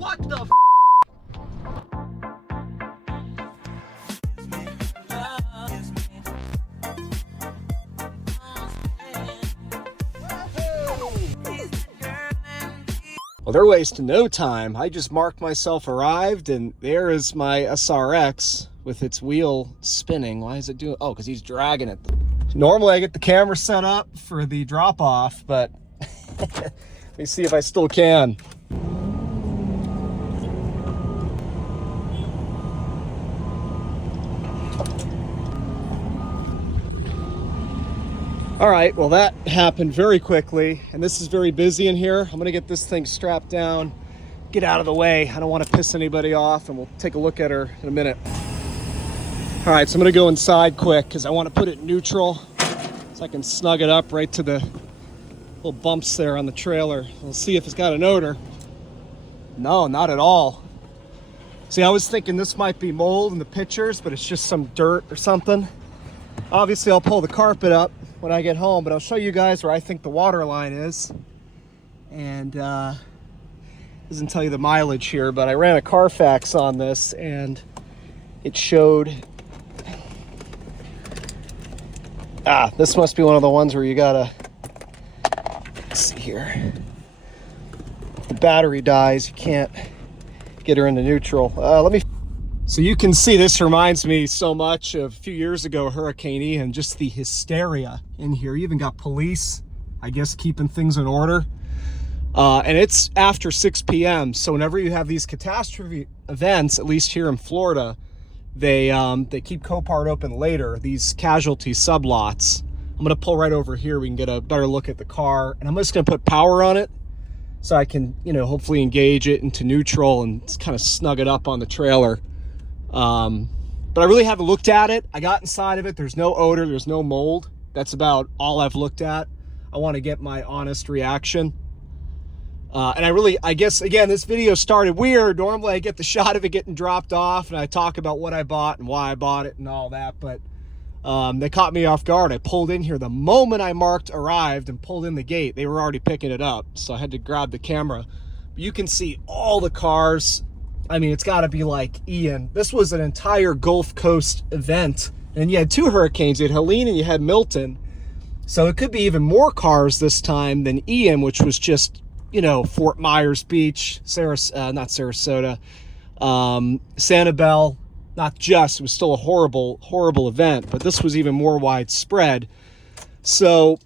What the f? Well, they're wasting no time. I just marked myself arrived, and there is my SRX with its wheel spinning. Why is it doing? Oh, because he's dragging it. Normally I get the camera set up for the drop off, but let me see if I still can. All right, well, that happened very quickly, and this is very busy in here. I'm gonna get this thing strapped down, get out of the way. I don't want to piss anybody off, and we'll take a look at her in a minute. All right, so I'm gonna go inside quick because I want to put it neutral so I can snug it up right to the little bumps there on the trailer. We'll see if it's got an odor. No, not at all. See, I was thinking this might be mold in the pictures, but it's just some dirt or something. Obviously, I'll pull the carpet up when I get home, but I'll show you guys where I think the water line is. And doesn't tell you the mileage here, but I ran a Carfax on this and it showed, this must be one of the ones where you gotta, let's see here. The battery dies, you can't get her into neutral. So you can see this reminds me so much of a few years ago, Hurricane Ian, just the hysteria in here. You even got police, I guess, keeping things in order. And it's after 6 p.m. So whenever you have these catastrophe events, at least here in Florida, they keep Copart open later, these casualty sublots. I'm gonna pull right over here. We can get a better look at the car, and I'm just gonna put power on it so I can, you know, hopefully engage it into neutral and kind of snug it up on the trailer. But I really haven't looked at it. I got inside of it. There's no odor. There's no mold. That's about all I've looked at. I want to get my honest reaction. And I guess, again, this video started weird. Normally I get the shot of it getting dropped off and I talk about what I bought and why I bought it and all that. But they caught me off guard. I pulled in here the moment I marked arrived and pulled in the gate. They were already picking it up. So I had to grab the camera. But you can see all the cars. I mean, it's got to be like Ian. This was an entire Gulf Coast event. And you had two hurricanes. You had Helene and you had Milton. So it could be even more cars this time than Ian, which was just, you know, Fort Myers Beach, not Sarasota, Sanibel. Not just, it was still a horrible, horrible event. But this was even more widespread. So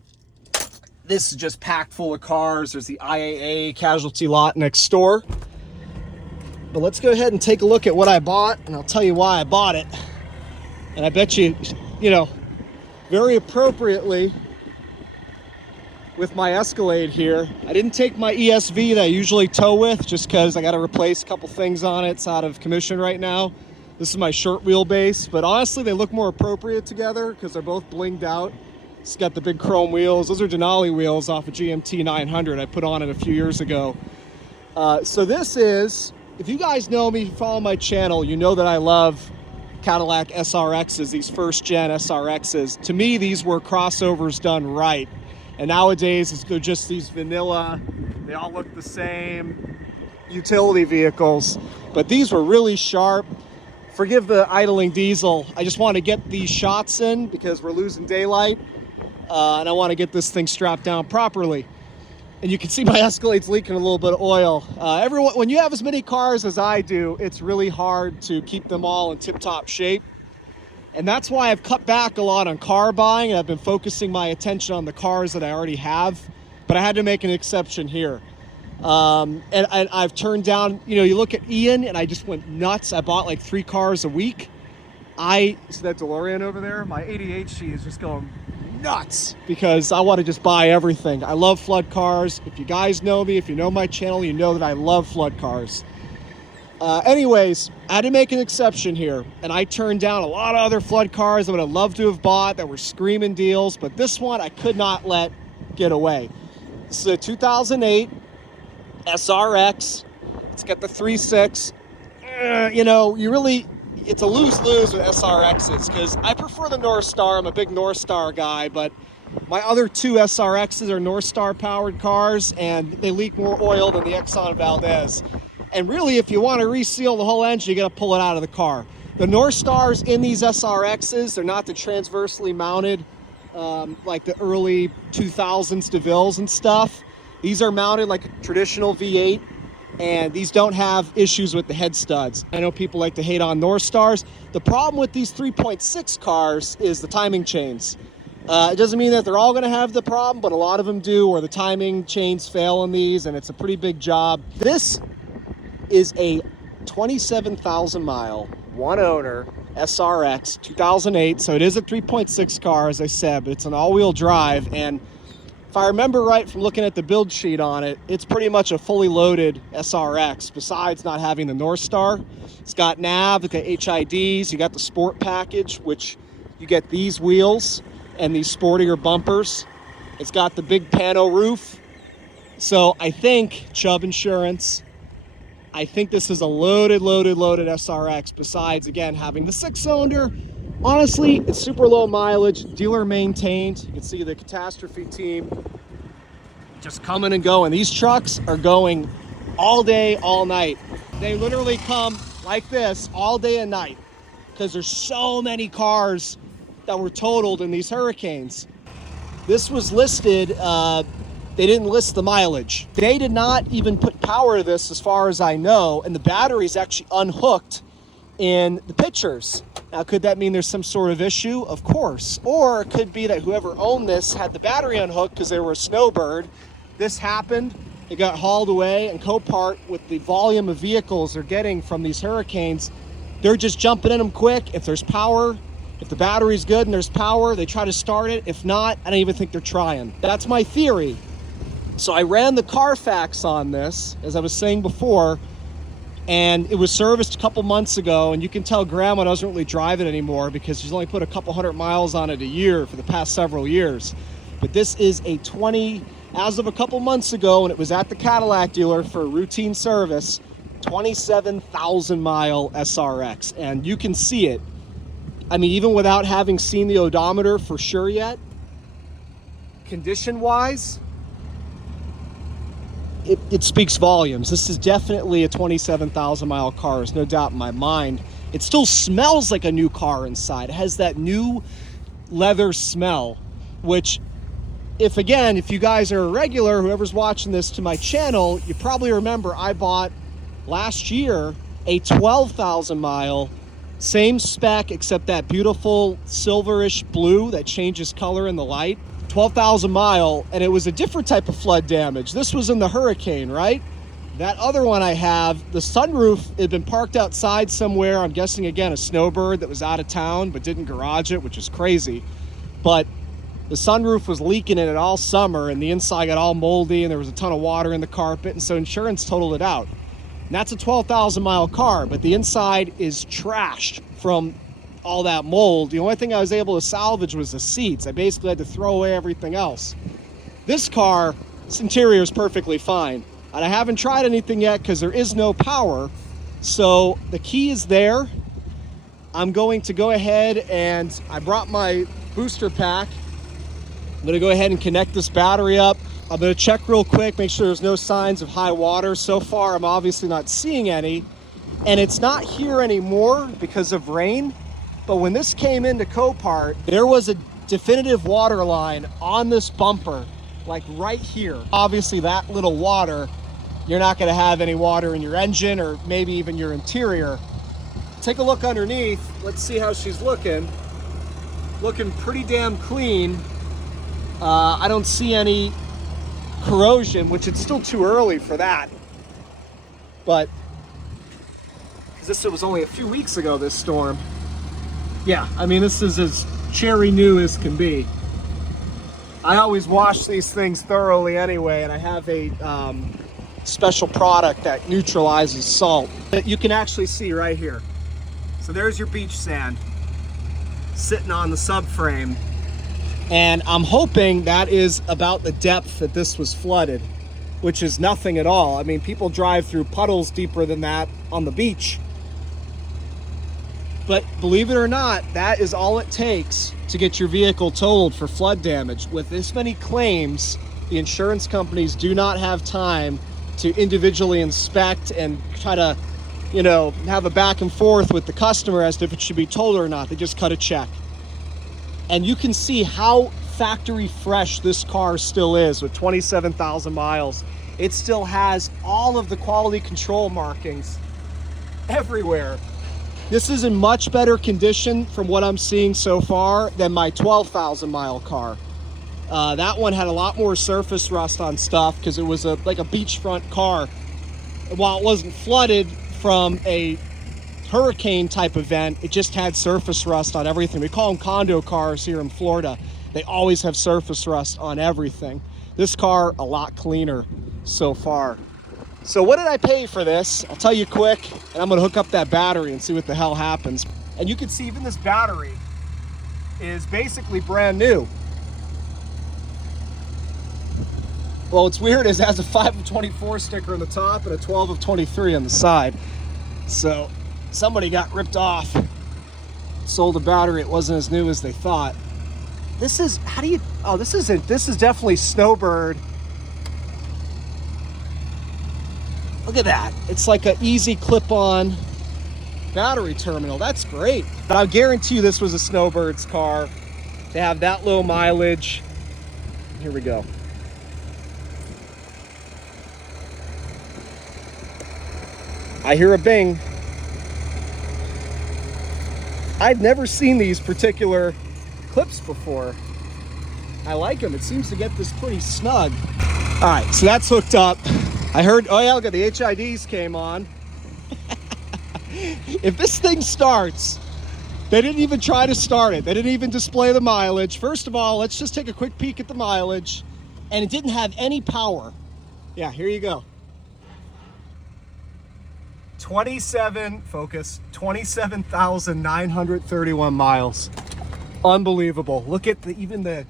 this is just packed full of cars. There's the IAA casualty lot next door. But let's go ahead and take a look at what I bought, and I'll tell you why I bought it. And I bet you, you know, very appropriately with my Escalade here, I didn't take my ESV that I usually tow with just because I got to replace a couple things on it. It's out of commission right now. This is my short wheelbase, but honestly, they look more appropriate together because they're both blinged out. It's got the big chrome wheels. Those are Denali wheels off a GMT 900 I put on it a few years ago. So this is, if you guys know me, follow my channel, you know that I love Cadillac SRXs, these first gen SRXs. To me, these were crossovers done right. And nowadays, they're just these vanilla, they all look the same, utility vehicles. But these were really sharp. Forgive the idling diesel. I just want to get these shots in because we're losing daylight. And I want to get this thing strapped down properly. And you can see my Escalade's leaking a little bit of oil. When you have as many cars as I do, it's really hard to keep them all in tip-top shape. And that's why I've cut back a lot on car buying, and I've been focusing my attention on the cars that I already have. But I had to make an exception here. And I've turned down, you know, you look at Ian, and I just went nuts. I bought like 3 cars a week. See that DeLorean over there? My ADHD is just going nuts because I want to just buy everything. I love flood cars. If you guys know me, if you know my channel, you know that I love flood cars. Anyways, I had to make an exception here, and I turned down a lot of other flood cars I would have loved to have bought that were screaming deals, but this one I could not let get away. This is a 2008 SRX. It's got the 3.6. You know, it's a lose-lose with SRXs because I prefer the North Star. I'm a big North Star guy, but my other 2 SRXs are North Star powered cars, and they leak more oil than the Exxon Valdez. And really, if you want to reseal the whole engine, you got to pull it out of the car. The North Stars in these SRXs, they're not the transversely mounted like the early 2000s DeVilles and stuff. These are mounted like a traditional V8, and these don't have issues with the head studs. I know people like to hate on North Stars. The problem with these 3.6 cars is the timing chains. It doesn't mean that they're all going to have the problem, but a lot of them do, or the timing chains fail on these, and it's a pretty big job. This is a 27,000 mile, one owner SRX 2008, so it is a 3.6 car, as I said, but it's an all-wheel drive. And if I remember right from looking at the build sheet on it, it's pretty much a fully loaded SRX, besides not having the North Star. It's got nav, it's got HIDs, you got the sport package, which you get these wheels and these sportier bumpers. It's got the big pano roof. So I think Chubb Insurance, I think this is a loaded SRX, besides, again, having the 6-cylinder. Honestly, it's super low mileage, dealer maintained. You can see the catastrophe team just coming and going. These trucks are going all day, all night. They literally come like this all day and night because there's so many cars that were totaled in these hurricanes. This was listed, they didn't list the mileage. They did not even put power to this as far as I know, and the battery's actually unhooked in the pictures. Now, could that mean there's some sort of issue? Of course. Or it could be that whoever owned this had the battery unhooked because they were a snowbird. This happened, it got hauled away, and Copart, with the volume of vehicles they're getting from these hurricanes, they're just jumping in them quick. If there's power, if the battery's good and there's power, they try to start it. If not, I don't even think they're trying. That's my theory. So I ran the Carfax on this, as I was saying before, and it was serviced a couple months ago, and you can tell Grandma doesn't really drive it anymore because she's only put a couple hundred miles on it a year for the past several years. But this is a as of a couple months ago, and it was at the Cadillac dealer for routine service, 27,000 mile SRX, and you can see it. I mean, even without having seen the odometer for sure yet, condition-wise, it speaks volumes. This is definitely a 27,000 mile car. There's no doubt in my mind. It still smells like a new car inside. It has that new leather smell, which, if you guys are a regular, whoever's watching this to my channel, you probably remember I bought last year a 12,000 mile, same spec, except that beautiful silverish blue that changes color in the light. 12,000 mile, and it was a different type of flood damage. This was in the hurricane, right? That other one I have, the sunroof had been parked outside somewhere. I'm guessing, again, a snowbird that was out of town but didn't garage it, which is crazy. But the sunroof was leaking in it all summer, and the inside got all moldy, and there was a ton of water in the carpet, and so insurance totaled it out. And that's a 12,000 mile car, but the inside is trashed from all that mold. The only thing I was able to salvage was the seats. I basically had to throw away everything else. This car, this interior is perfectly fine. And I haven't tried anything yet because there is no power. So the key is there. I'm going to go ahead, and I brought my booster pack. I'm going to go ahead and connect this battery up. I'm going to check real quick, make sure there's no signs of high water. So far, I'm obviously not seeing any. And it's not here anymore because of rain. But when this came into Copart, there was a definitive water line on this bumper, like right here. Obviously, that little water, you're not going to have any water in your engine or maybe even your interior. Take a look underneath. Let's see how she's looking. Looking pretty damn clean. I don't see any corrosion, which it's still too early for that. But this was only a few weeks ago, this storm. Yeah, I mean, this is as cherry new as can be. I always wash these things thoroughly anyway, and I have a special product that neutralizes salt that you can actually see right here. So there's your beach sand sitting on the subframe, and I'm hoping that is about the depth that this was flooded, which is nothing at all. I mean, people drive through puddles deeper than that on the beach. But believe it or not, that is all it takes to get your vehicle totaled for flood damage. With this many claims, the insurance companies do not have time to individually inspect and try to, you know, have a back and forth with the customer as to if it should be towed or not. They just cut a check. And you can see how factory fresh this car still is with 27,000 miles. It still has all of the quality control markings everywhere. This is in much better condition from what I'm seeing so far than my 12,000 mile car. That one had a lot more surface rust on stuff because it was like a beachfront car. While it wasn't flooded from a hurricane type event, it just had surface rust on everything. We call them condo cars here in Florida. They always have surface rust on everything. This car, a lot cleaner so far. So what did I pay for this? I'll tell you quick, and I'm gonna hook up that battery and see what the hell happens. And you can see even this battery is basically brand new. Well, what's weird is it has a 5 of 24 sticker on the top and a 12 of 23 on the side. So somebody got ripped off, sold a battery. It wasn't as new as they thought. This is, how do you, oh, this is definitely Snowbird. Look at that. It's like an easy clip-on battery terminal. That's great. But I guarantee you this was a Snowbird's car. They have that low mileage. Here we go. I hear a bing. I've never seen these particular clips before. I like them. It seems to get this pretty snug. All right, so that's hooked up. I heard, oh yeah, look at the HIDs came on. If this thing starts, they didn't even try to start it. They didn't even display the mileage. First of all, let's just take a quick peek at the mileage. And it didn't have any power. Yeah, here you go. 27,931 miles. Unbelievable. Look at even the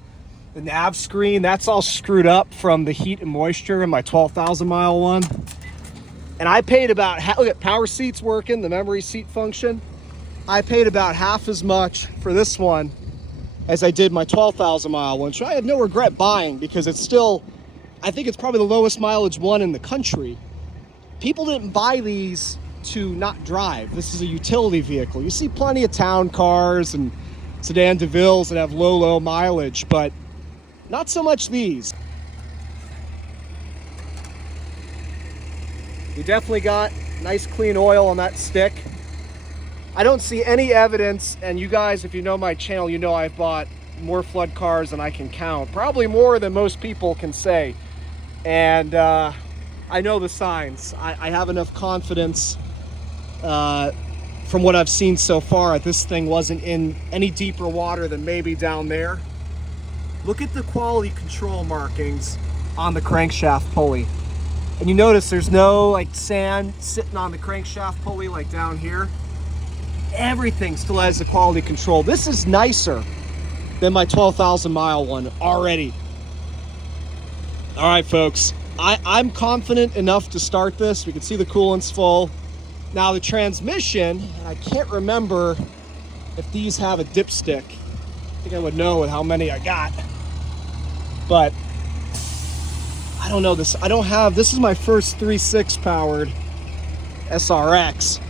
nav screen. That's all screwed up from the heat and moisture in my 12,000 mile one. And I paid about, look at power seats working, the memory seat function. I paid about half as much for this one as I did my 12,000 mile one, which I have no regret buying because it's still, I think it's probably the lowest mileage one in the country. People didn't buy these to not drive. This is a utility vehicle. You see plenty of town cars and sedan DeVilles that have low mileage, but not so much these. We definitely got nice clean oil on that stick. I don't see any evidence, and you guys, if you know my channel, you know I've bought more flood cars than I can count. Probably more than most people can say. And I know the signs. I have enough confidence from what I've seen so far that this thing wasn't in any deeper water than maybe down there. Look at the quality control markings on the crankshaft pulley. And you notice there's no like sand sitting on the crankshaft pulley like down here. Everything still has the quality control. This is nicer than my 12,000 mile one already. All right, folks, I'm confident enough to start this. We can see the coolant's full. Now the transmission, and I can't remember if these have a dipstick. I think I would know with how many I got. But I don't know this. I don't have, this is my first 3.6 powered SRX.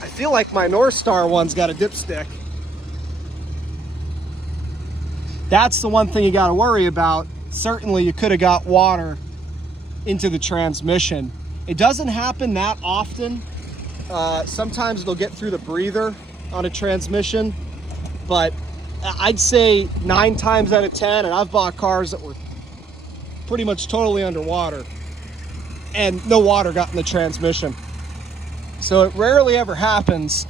I feel like my North Star one's got a dipstick. That's the one thing you got to worry about. Certainly you could have got water into the transmission. It doesn't happen that often. Sometimes it'll get through the breather on a transmission, but I'd say 9 times out of 10, and I've bought cars that were pretty much totally underwater and no water got in the transmission. So it rarely ever happens.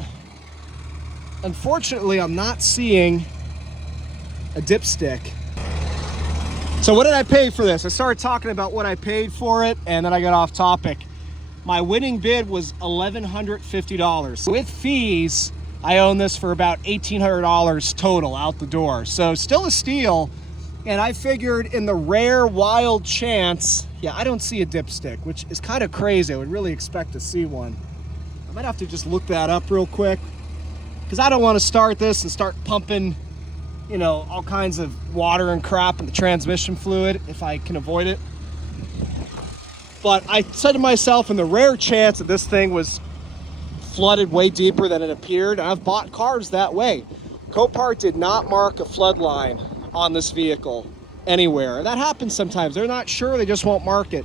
Unfortunately, I'm not seeing a dipstick. So what did I pay for this? I started talking about what I paid for it, and then I got off topic. My winning bid was $1,150. With fees, I own this for about $1,800 total out the door. So still a steal. And I figured in the rare wild chance, yeah, I don't see a dipstick, which is kind of crazy. I would really expect to see one. I might have to just look that up real quick because I don't want to start this and start pumping, you know, all kinds of water and crap in the transmission fluid if I can avoid it. But I said to myself, in the rare chance that this thing was flooded way deeper than it appeared, and I've bought cars that way. Copart did not mark a flood line on this vehicle anywhere. And that happens sometimes. They're not sure, they just won't mark it.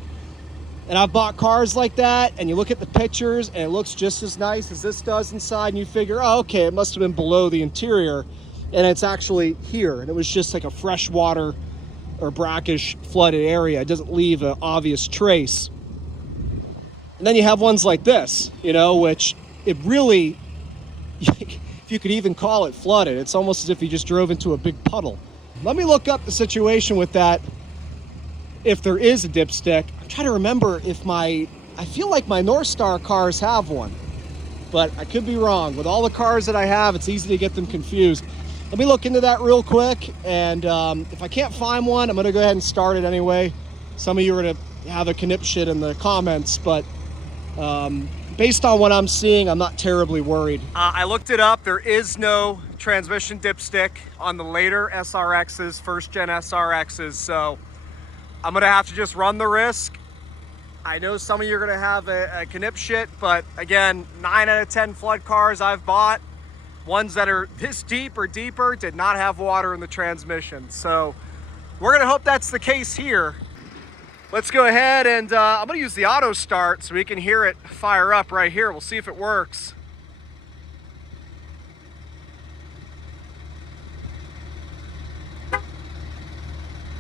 And I've bought cars like that, and you look at the pictures, and it looks just as nice as this does inside, and you figure, oh, okay, it must have been below the interior, and it's actually here. And it was just like a freshwater or brackish flooded area. It doesn't leave an obvious trace. And then you have ones like this, you know, which it really, if you could even call it flooded, it's almost as if you just drove into a big puddle. Let me look up the situation with that, if there is a dipstick. I'm trying to remember if I feel like my North Star cars have one, but I could be wrong. With all the cars that I have, it's easy to get them confused. Let me look into that real quick, and if I can't find one, I'm gonna go ahead and start it anyway. Some of you are gonna have a conniption in the comments, but based on what I'm seeing, I'm not terribly worried. I looked it up. There is no transmission dipstick on the later SRXs, first gen SRXs, so I'm gonna have to just run the risk. I know some of you are gonna have a conniption, but again, 9 out of 10 flood cars I've bought, ones that are this deep or deeper, did not have water in the transmission. So we're gonna hope that's the case here. Let's go ahead and I'm gonna use the auto start so we can hear it fire up right here. We'll see if it works.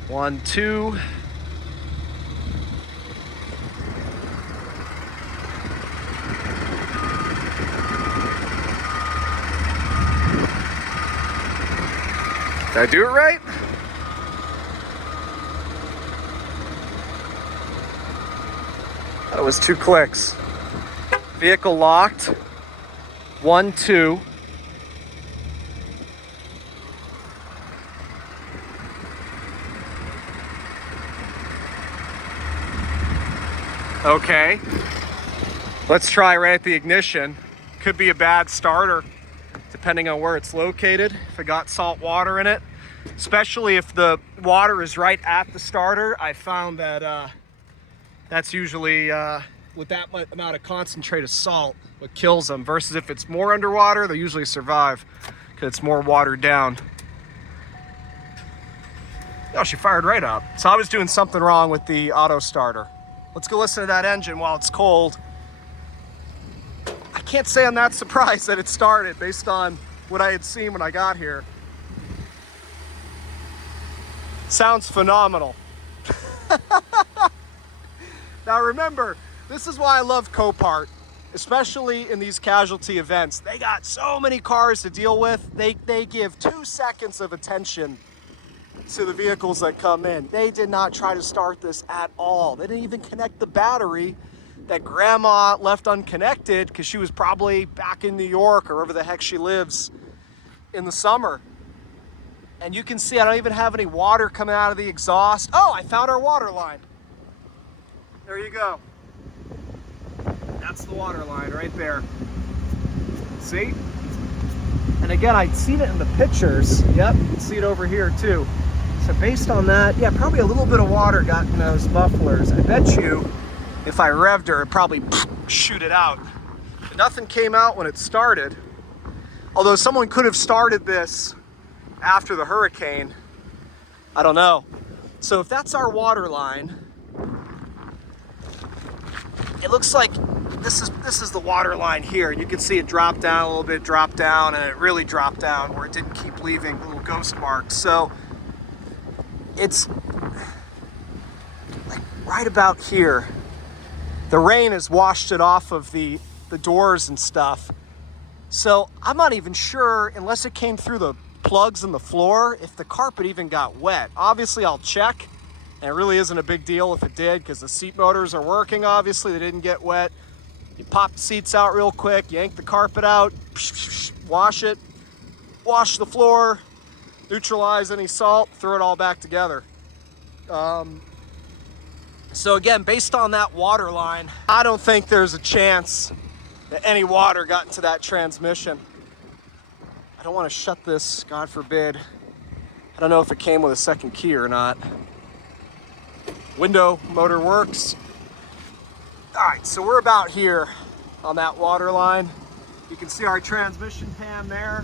One, two. Did I do it right? That was 2 clicks. Vehicle locked. 1, 2. Okay. Let's try right at the ignition. Could be a bad starter, depending on where it's located, if it got salt water in it. Especially if the water is right at the starter, I found that that's usually, with that amount of concentrated salt, what kills them, versus if it's more underwater, they usually survive, because it's more watered down. Oh, she fired right up. So I was doing something wrong with the auto starter. Let's go listen to that engine while it's cold. I can't say I'm that surprised that it started based on what I had seen when I got here. Sounds phenomenal. Now remember, this is why I love Copart, especially in these casualty events. They got so many cars to deal with. They give 2 seconds of attention to the vehicles that come in. They did not try to start this at all. They didn't even connect the battery that grandma left unconnected because she was probably back in New York or wherever the heck she lives in the summer. And you can see I don't even have any water coming out of the exhaust. Oh, I found our water line. There you go. That's the water line right there. See? And again, I'd seen it in the pictures. Yep, you can see it over here too. So based on that, yeah, probably a little bit of water got in those mufflers. I bet you if I revved her, it'd probably shoot it out. But nothing came out when it started. Although someone could have started this after the hurricane. I don't know. So if that's our water line, it looks like this is the water line here. You can see it drop down a little bit, drop down, and it really dropped down where it didn't keep leaving little ghost marks. So it's like right about here. The rain has washed it off of the doors and stuff. So I'm not even sure, unless it came through the plugs in the floor, if the carpet even got wet. Obviously I'll check, and it really isn't a big deal if it did, because the seat motors are working. Obviously they didn't get wet. You pop the seats out real quick, yank the carpet out, wash it, wash the floor, neutralize any salt, throw it all back together. So again, based on that water line, I don't think there's a chance that any water got into that transmission. I don't want to shut this, God forbid. I don't know if it came with a second key or not. Window motor works. All right, so we're about here on that water line. You can see our transmission pan there.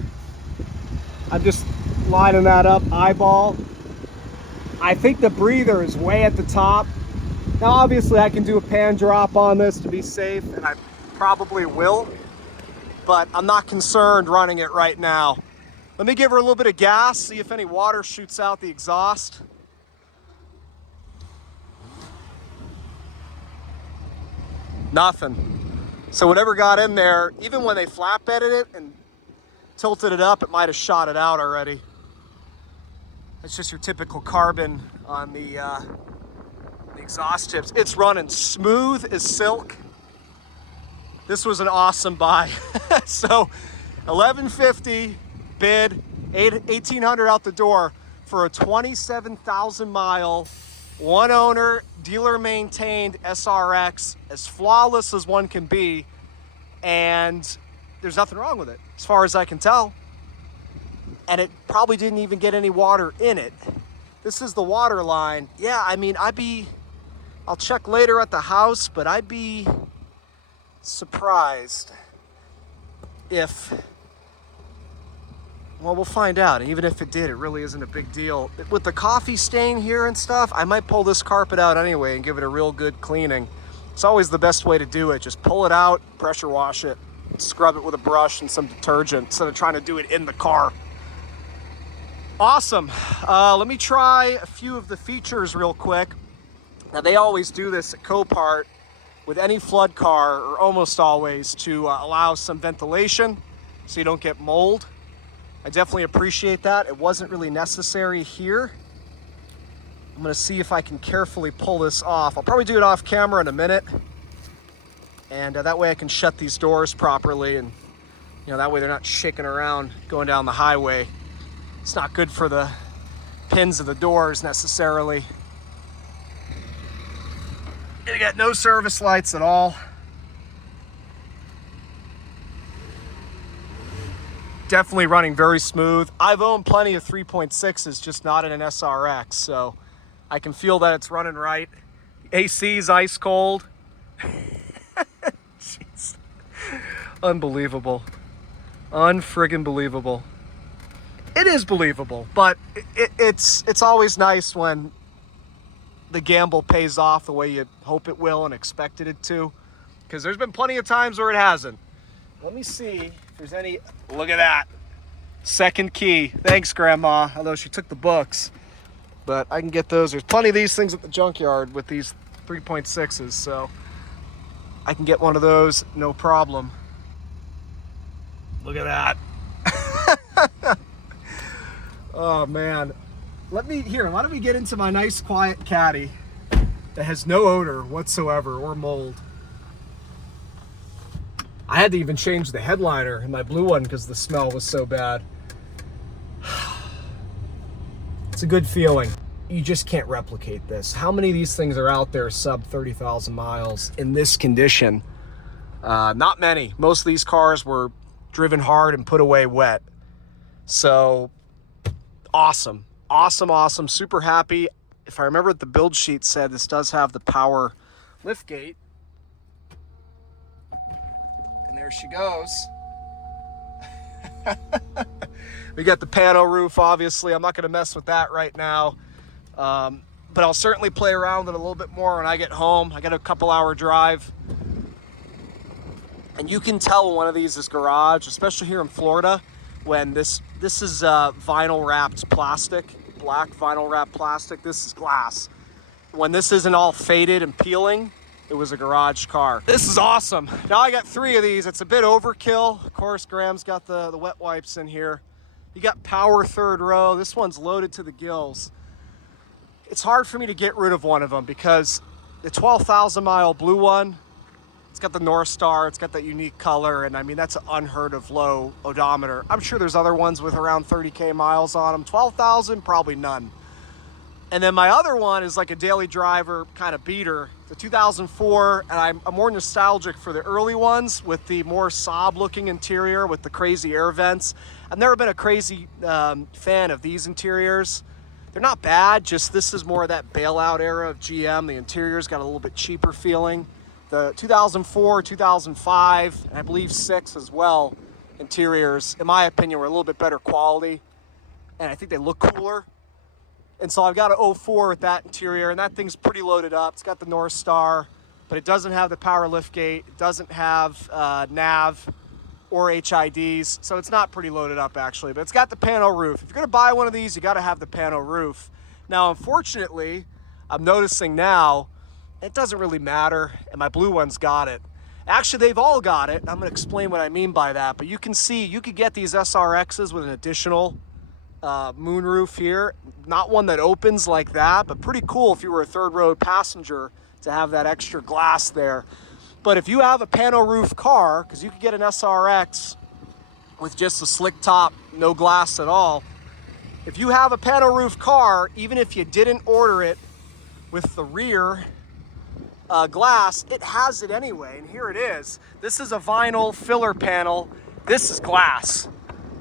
I'm just lining that up, eyeball. I think the breather is way at the top. Now, obviously, I can do a pan drop on this to be safe, and I probably will, but I'm not concerned running it right now. Let me give her a little bit of gas, see if any water shoots out the exhaust. Nothing. So whatever got in there, even when they flatbedded it and tilted it up, it might have shot it out already. It's just your typical carbon on the exhaust tips. It's running smooth as silk. This was an awesome buy. So $1,150 bid, $1,800 out the door for a 27,000 mile, one owner, dealer maintained SRX, as flawless as one can be. And there's nothing wrong with it, as far as I can tell. And it probably didn't even get any water in it. This is the water line. Yeah, I mean, I'll check later at the house, but I'd be surprised if, well, we'll find out. And even if it did, it really isn't a big deal. With the coffee stain here and stuff, I might pull this carpet out anyway and give it a real good cleaning. It's always the best way to do it. Just pull it out, pressure wash it, scrub it with a brush and some detergent instead of trying to do it in the car. Awesome. Let me try a few of the features real quick. Now, they always do this at Copart with any flood car, or almost always, to allow some ventilation so you don't get mold. I definitely appreciate that. It wasn't really necessary here. I'm gonna see if I can carefully pull this off. I'll probably do it off camera in a minute. And that way I can shut these doors properly, and that way they're not shaking around going down the highway. It's not good for the pins of the doors necessarily. And you got no service lights at all. Definitely running very smooth. I've owned plenty of 3.6s, just not in an SRX, so I can feel that it's running right. AC's ice cold. Jeez. Unbelievable. Unfriggin' believable. It is believable, but it's always nice when the gamble pays off the way you hope it will and expected it to, because there's been plenty of times where it hasn't. Let me see if there's any. Look at that. Second key. Thanks, Grandma, although she took the books. But I can get those. There's plenty of these things at the junkyard with these 3.6s, so I can get one of those, no problem. Look at that. Oh, man. Why don't we get into my nice, quiet Caddy that has no odor whatsoever or mold. I had to even change the headliner in my blue one because the smell was so bad. It's a good feeling. You just can't replicate this. How many of these things are out there sub 30,000 miles in this condition? Not many. Most of these cars were driven hard and put away wet. So awesome. Awesome, awesome. Super happy. If I remember what the build sheet said, this does have the power lift gate. And there she goes. We got the pano roof, obviously. I'm not going to mess with that right now. But I'll certainly play around with it a little bit more when I get home. I got a couple-hour drive. And you can tell when one of these is garage, especially here in Florida, when this is vinyl wrapped plastic, black vinyl wrapped plastic. This is glass. When this isn't all faded and peeling, it was a garage car. This is awesome. Now I got 3 of these. It's a bit overkill. Of course, Graham's got the wet wipes in here. You got power third row. This one's loaded to the gills. It's hard for me to get rid of one of them because the 12,000 mile blue one, it's got the North Star, it's got that unique color, and I mean, that's an unheard of low odometer. I'm sure there's other ones with around 30K miles on them. 12,000, probably none. And then my other one is like a daily driver kind of beater. The 2004, and I'm more nostalgic for the early ones with the more Saab looking interior with the crazy air vents. I've never been a crazy fan of these interiors. They're not bad, just this is more of that bailout era of GM. The interior's got a little bit cheaper feeling. The 2004, 2005, and I believe 6 as well, interiors, in my opinion, were a little bit better quality, and I think they look cooler. And so I've got an 04 with that interior, and that thing's pretty loaded up. It's got the North Star, but it doesn't have the power liftgate. It doesn't have nav or HIDs, so it's not pretty loaded up actually, but it's got the pano roof. If you're gonna buy one of these, you gotta have the pano roof. Now, unfortunately, I'm noticing now, it doesn't really matter, and my blue one's got it. Actually, they've all got it, and I'm gonna explain what I mean by that, but you can see, you could get these SRXs with an additional moonroof here. Not one that opens like that, but pretty cool if you were a third row passenger to have that extra glass there. But if you have a pano roof car, because you could get an SRX with just a slick top, no glass at all. If you have a pano roof car, even if you didn't order it with the rear glass, it has it anyway, and here it is. This is a vinyl filler panel. This is glass.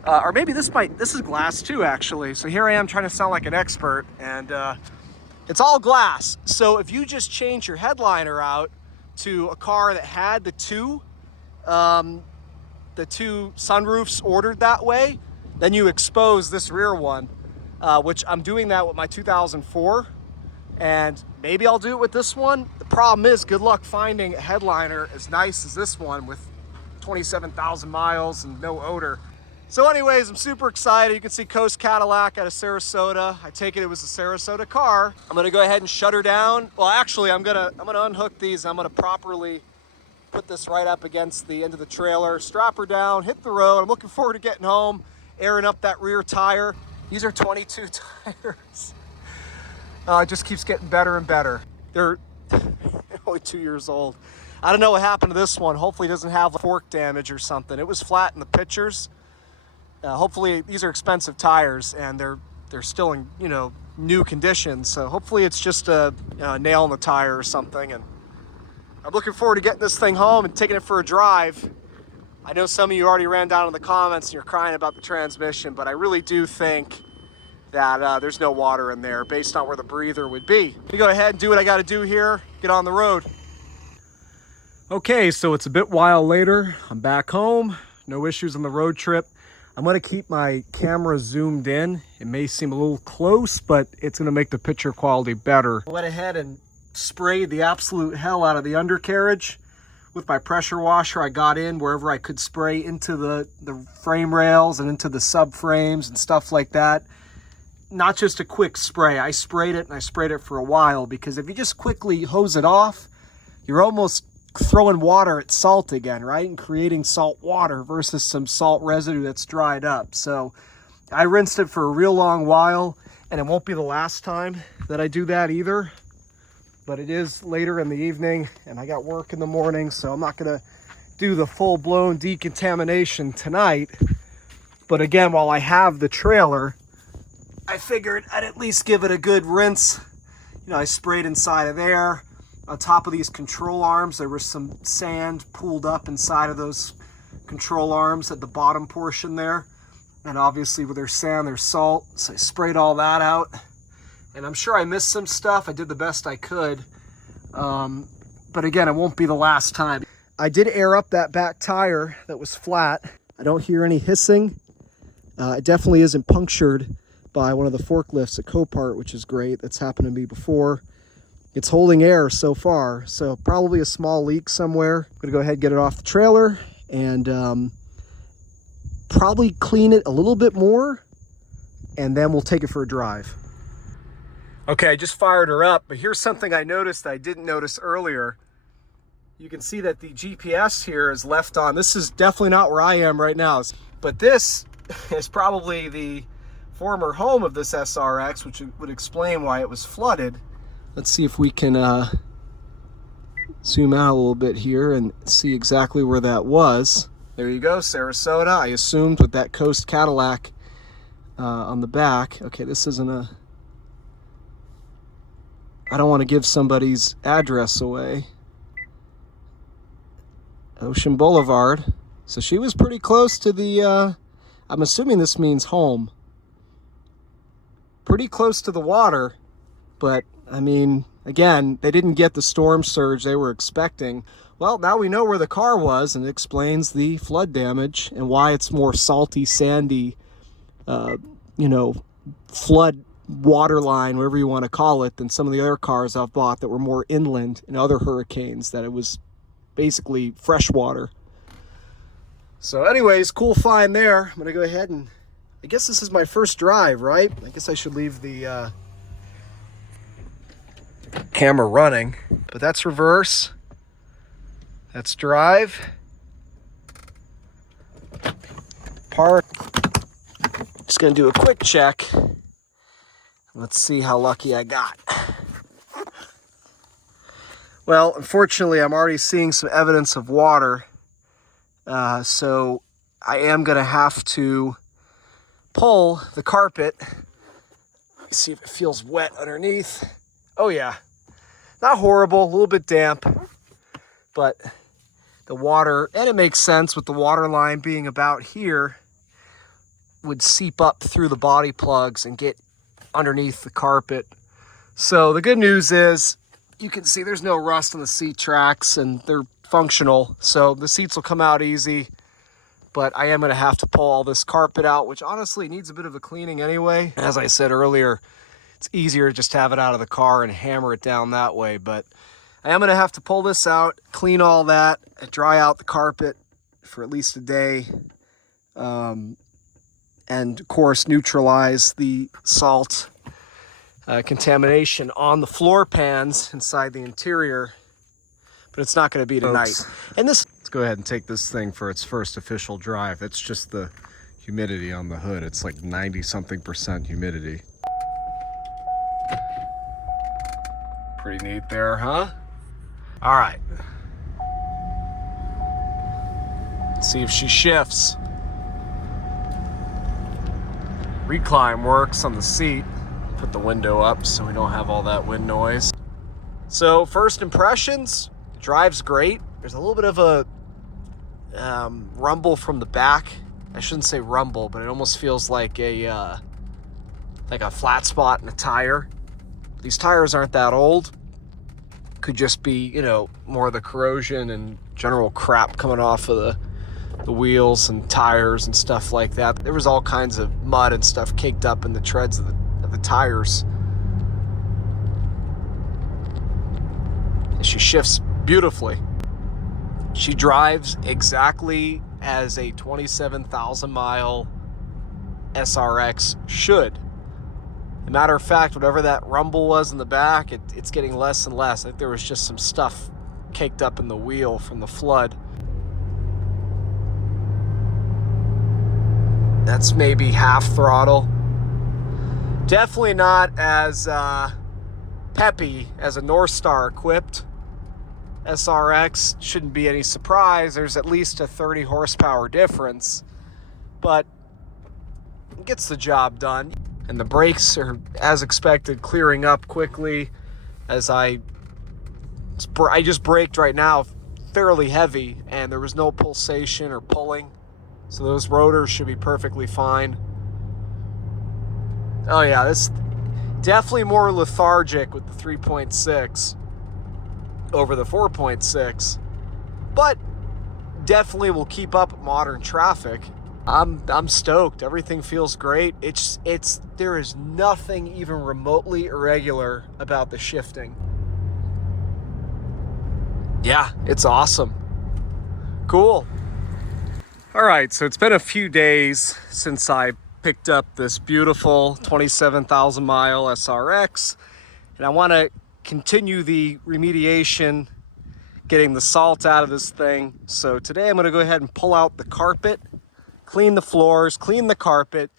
Or maybe this is glass too, actually. So here I am trying to sound like an expert, and it's all glass. So if you just change your headliner out to a car that had the two sunroofs ordered that way, then you expose this rear one, which I'm doing that with my 2004, and maybe I'll do it with this one. The problem is, good luck finding a headliner as nice as this one with 27,000 miles and no odor. So anyways, I'm super excited. You can see Coast Cadillac out of Sarasota. I take it was a Sarasota car. I'm gonna go ahead and shut her down. Well, actually, I'm gonna unhook these. I'm gonna properly put this right up against the end of the trailer, strap her down, hit the road. I'm looking forward to getting home, airing up that rear tire. These are 22 tires. It just keeps getting better and better. They're only 2 years old. I don't know what happened to this one. Hopefully it doesn't have fork damage or something. It was flat in the pictures. Hopefully these are expensive tires and they're still in, you know, new condition. So hopefully it's just a nail in the tire or something. And I'm looking forward to getting this thing home and taking it for a drive. I know some of you already ran down in the comments and you're crying about the transmission, but I really do think that there's no water in there based on where the breather would be. Let me go ahead and do what I got to do here, get on the road. Okay, so it's a bit while later. I'm back home, no issues on the road trip. I'm gonna keep my camera zoomed in. It may seem a little close, but it's gonna make the picture quality better. I went ahead and sprayed the absolute hell out of the undercarriage. With my pressure washer, I got in wherever I could spray into the frame rails and into the subframes and stuff like that. Not just a quick spray. I sprayed it and I sprayed it for a while, because if you just quickly hose it off, you're almost throwing water at salt again, right? And creating salt water versus some salt residue that's dried up. So I rinsed it for a real long while, and it won't be the last time that I do that either. But it is later in the evening and I got work in the morning, so I'm not gonna do the full-blown decontamination tonight. But again, while I have the trailer, I figured I'd at least give it a good rinse. You know, I sprayed inside of there. On top of these control arms, there was some sand pooled up inside of those control arms at the bottom portion there. And obviously with their sand, there's salt. So I sprayed all that out. And I'm sure I missed some stuff. I did the best I could. But again, it won't be the last time. I did air up that back tire that was flat. I don't hear any hissing. It definitely isn't punctured by one of the forklifts at Copart, which is great. That's happened to me before. It's holding air so far, so probably a small leak somewhere. I'm gonna go ahead and get it off the trailer and probably clean it a little bit more, and then we'll take it for a drive. Okay, I just fired her up, but here's something I noticed that I didn't notice earlier. You can see that the GPS here is left on. This is definitely not where I am right now, but this is probably the former home of this SRX, which would explain why it was flooded. Let's see if we can zoom out a little bit here and see exactly where that was. There you go, Sarasota. I assumed with that Coast Cadillac on the back. Okay, this isn't a... I don't want to give somebody's address away. Ocean Boulevard. So she was pretty close to the... I'm assuming this means home. Pretty close to the water, but... I mean, again, they didn't get the storm surge they were expecting. Well, now we know where the car was, and it explains the flood damage and why it's more salty, sandy, flood water line, whatever you want to call it, than some of the other cars I've bought that were more inland in other hurricanes, that it was basically fresh water. So anyways, cool find there. I'm going to go ahead and, I guess this is my first drive, right? I guess I should leave the camera running, but that's reverse. That's drive. Park. Just gonna do a quick check. Let's see how lucky I got. Well, unfortunately, I'm already seeing some evidence of water. So I am gonna have to pull the carpet. Let me see if it feels wet underneath. Oh yeah, not horrible, a little bit damp, but the water, and it makes sense with the water line being about here, would seep up through the body plugs and get underneath the carpet. So the good news is you can see there's no rust on the seat tracks and they're functional. So the seats will come out easy, but I am going to have to pull all this carpet out, which honestly needs a bit of a cleaning anyway. As I said earlier, it's easier to just have it out of the car and hammer it down that way, but I am going to have to pull this out, clean all that, dry out the carpet for at least a day, and of course neutralize the salt contamination on the floor pans inside the interior, but it's not going to be tonight. And this, let's go ahead and take this thing for its first official drive. It's just the humidity on the hood. It's like 90-something% humidity. Pretty neat there, huh? All right. Let's see if she shifts. Recline works on the seat. Put the window up so we don't have all that wind noise. So first impressions, drive's great. There's a little bit of a rumble from the back. I shouldn't say rumble, but it almost feels like a flat spot in a tire. These tires aren't that old. Could just be, more of the corrosion and general crap coming off of the wheels and tires and stuff like that. There was all kinds of mud and stuff caked up in the treads of the tires. And she shifts beautifully. She drives exactly as a 27,000 mile SRX should. As a matter of fact, whatever that rumble was in the back, it's getting less and less. I think there was just some stuff caked up in the wheel from the flood. That's maybe half throttle. Definitely not as peppy as a North Star equipped SRX. Shouldn't be any surprise. There's at least a 30 horsepower difference, but it gets the job done. And the brakes are, as expected, clearing up quickly. As I just braked right now fairly heavy, and there was no pulsation or pulling. So those rotors should be perfectly fine. Oh yeah, this definitely more lethargic with the 3.6 over the 4.6, but definitely will keep up modern traffic. I'm stoked. Everything feels great. There is nothing even remotely irregular about the shifting. Yeah, it's awesome. Cool. All right, so it's been a few days since I picked up this beautiful 27,000 mile SRX, and I want to continue the remediation, getting the salt out of this thing. So today I'm going to go ahead and pull out the carpet, clean the floors, clean the carpet,